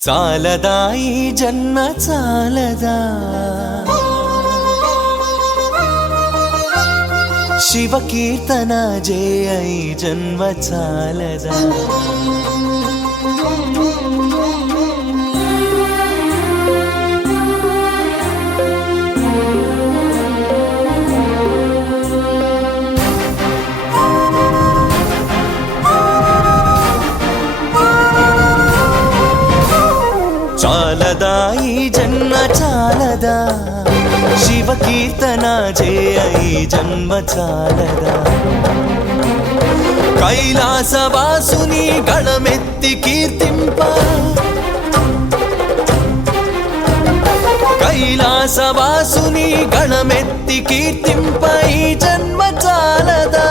చాలదా ఈ జన్మ చాలదా శివ కీర్తన జయ ఈ జన్మ చాలదా చాలదా ఈ జన్మ చాలదా శివ కీర్తన జయ ఈ జన్మ చాలదా కైలాసవాసుని గళమెత్తి కీర్తింప కైలాసవాసుని గళమెత్తి కీర్తింప ఈ జన్మ చాలదా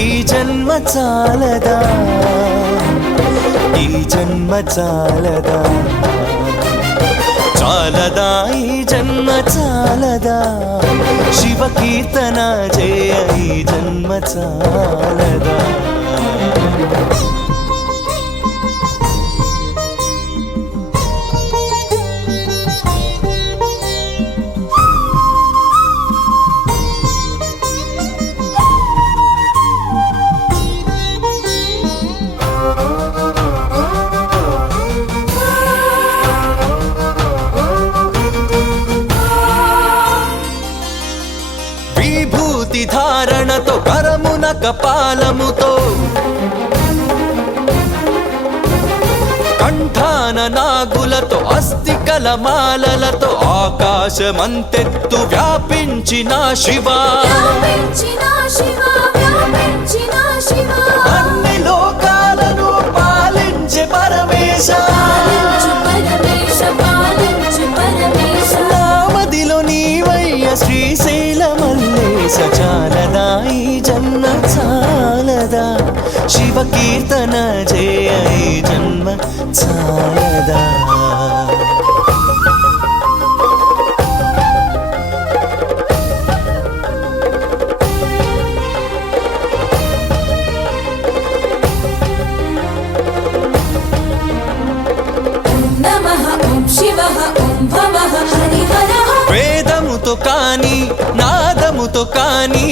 ఈ జన్మ చాలదా ఈ జన్మ చాలదా చాలదా ఈ జన్మ చాలదా శివ కీర్తన జయ ఈ జన్మ చాలదా ధారణతో కరమున కపాలముతో కంఠాన నాగులతో అస్థికల మాలలతో ఆకాశమంతెత్తు వ్యాపించిన శివా అన్ని లోకాలను పాలించే పరమేశ నామదిలో నీవయ్య శ్రీశైల మల్లేశ చాలదా ఈ జన్మ చాలదా శివ కీర్తన జయ ఈ జన్మ చాలదా వేదముతో కాని నాదముతో కాని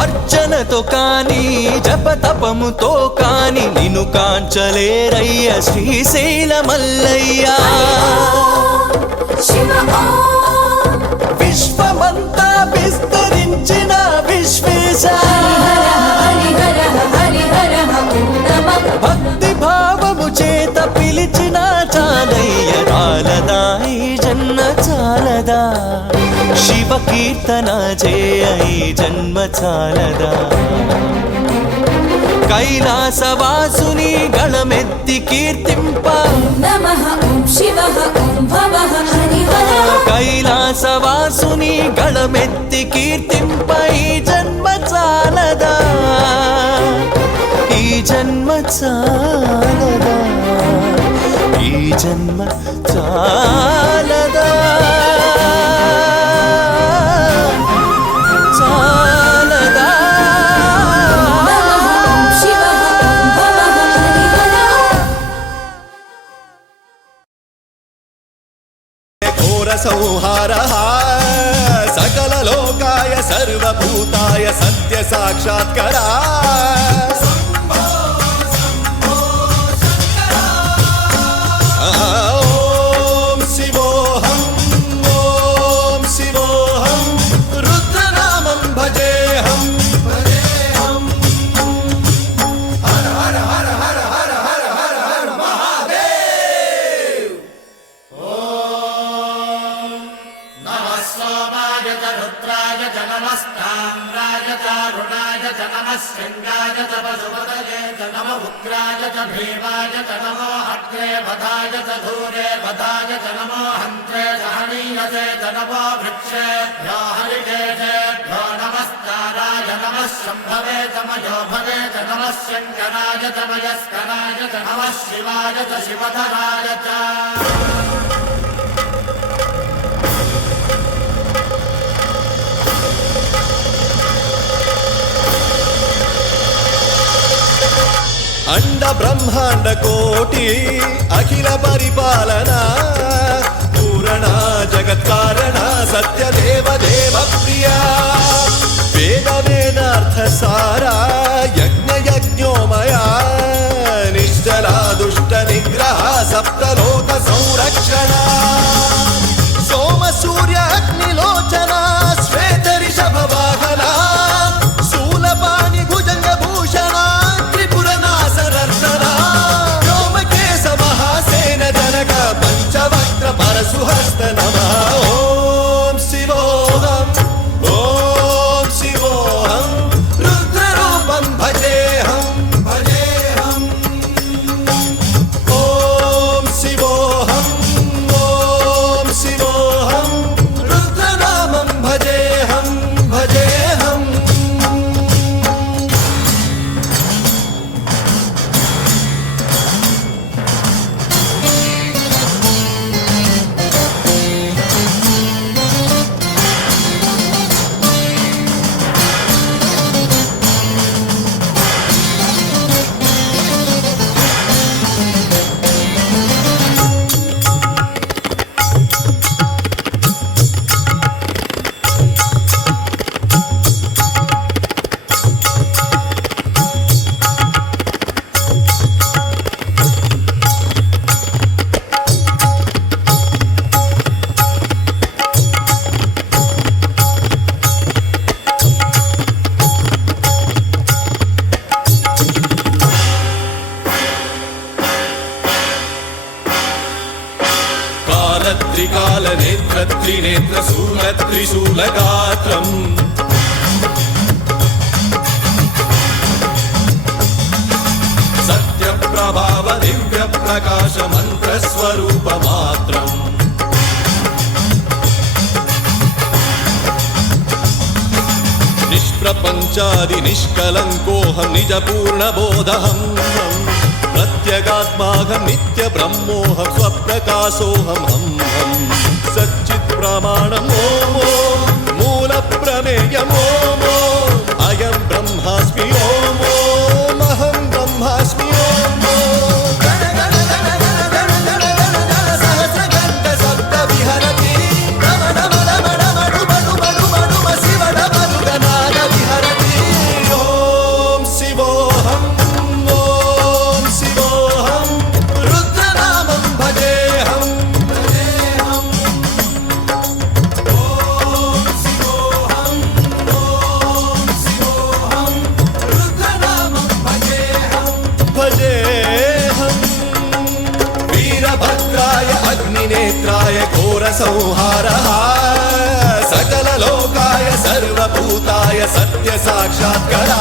అర్చనతో కాని జపతపముతో కాని నిన్ను కాంచలేరయ్య శ్రీశైల మల్లయ్య విశ్వమంతా విస్తరించిన విశ్వేశ భక్తి భావము చేత పిలిచిన చాలయ్య చాలదా ఈ జన్మ చాలదా శివ కీర్తన జయ ఈ జన్మ చాలదా కైలాసవాసుని గళమెత్తి కీర్తింప కైలాసవాసుని గళమెత్తి కీర్తింప ఈ జన్మ చాలదా ఈ జన్మ చాలదా ఈ జన్మ చాలదా చాలదా ఘోర సంహారః సకల లోకాయ సర్వభూతాయ సత్య సాక్షాత్కరా ఓం శివోహం ఓం శివోహం రుద్రనామం భజేహం భజేహం హర హర హర హర హర హర హర హర మహాదేవ్ ఓం నమః సోమాయ చ రుద్రాయ చ నమస్తామ్రాయ చ అరుణాయ చ నమః శృంగాయ చ పశుపతయే చ నమః ఉగ్రాయ చ భీమాయ చ నమో అగ్రే వధాయ చ ధూరే వధాయ చ నమో హంత్రే చ హనీయసే చ నమో వృక్షేభ్యో హరికేశేభ్యో నమస్కారాయ నమః శంభవే చ మయో భవే చ నమః శంకరాయ చ మయస్కరాయ చ నమః శివాయ చ శివధరాయ చ అండ బ్రహ్మాండ కోటి అఖిల పరిపాలన పూరణ జగత్కారణ సత్యదేవ దేవ ప్రియ వేద వేదార్థ సారా యజ్ఞ యజ్ఞోమయా నిశ్చలా దుష్ట నిగ్రహ సప్తలోక సంరక్షణ సోమ సూర్య అగ్నిలోచన శ్వేత రిషభ వాహన శూలపాణి భుజంగ భూషణ త్రిపుర నాశనర్దన వ్యోమకేశ మహాసేన జనక పంచవక్ర పరశుహస్త నమః ఓం శివోహం ఓం శివోహం రుద్రరూపం భజేహం భజేహం ఓం శివోహం ఓం శివోహం రుద్రనామం భజేహం భజేహం కాలత్రికాల నేత్ర త్రినేత్ర శూల త్రిశూల గాత్రం సత్య ప్రభావ దివ్య ప్రకాశ మంత్ర స్వరూప మాత్రం నిష్ప్రపంచాది నిష్కలంకోహం నిజ పూర్ణ బోధహం ప్రత్యగాత్మాహం నిత్య బ్రహ్మోహం స్వప్రకాశోహం హం హం సచ్చిత్ ప్రమాణం ఓమో మూల ప్రమేయమో అయం బ్రహ్మాస్మి ఓమో మహం బ్రహ్మాస్మి ఓమో సహస్రకంఠ సప్త విహరతి రమణ రమణ మడు మడు మడు మడు శివడ మధుగనాద విహరతి ఓం శివోహం ఓం శివోహం రుద్రనామం భజేహం భజేహం ఓం శివోహం ఓం శివోహం రుద్రనామం భజేహం భజేహం వీరభద్రాయ అగ్నినేత్రాయ ఘోర సంహారః సకల లోకాయ సర్వభూతాయ సత్య సాక్షాత్కారా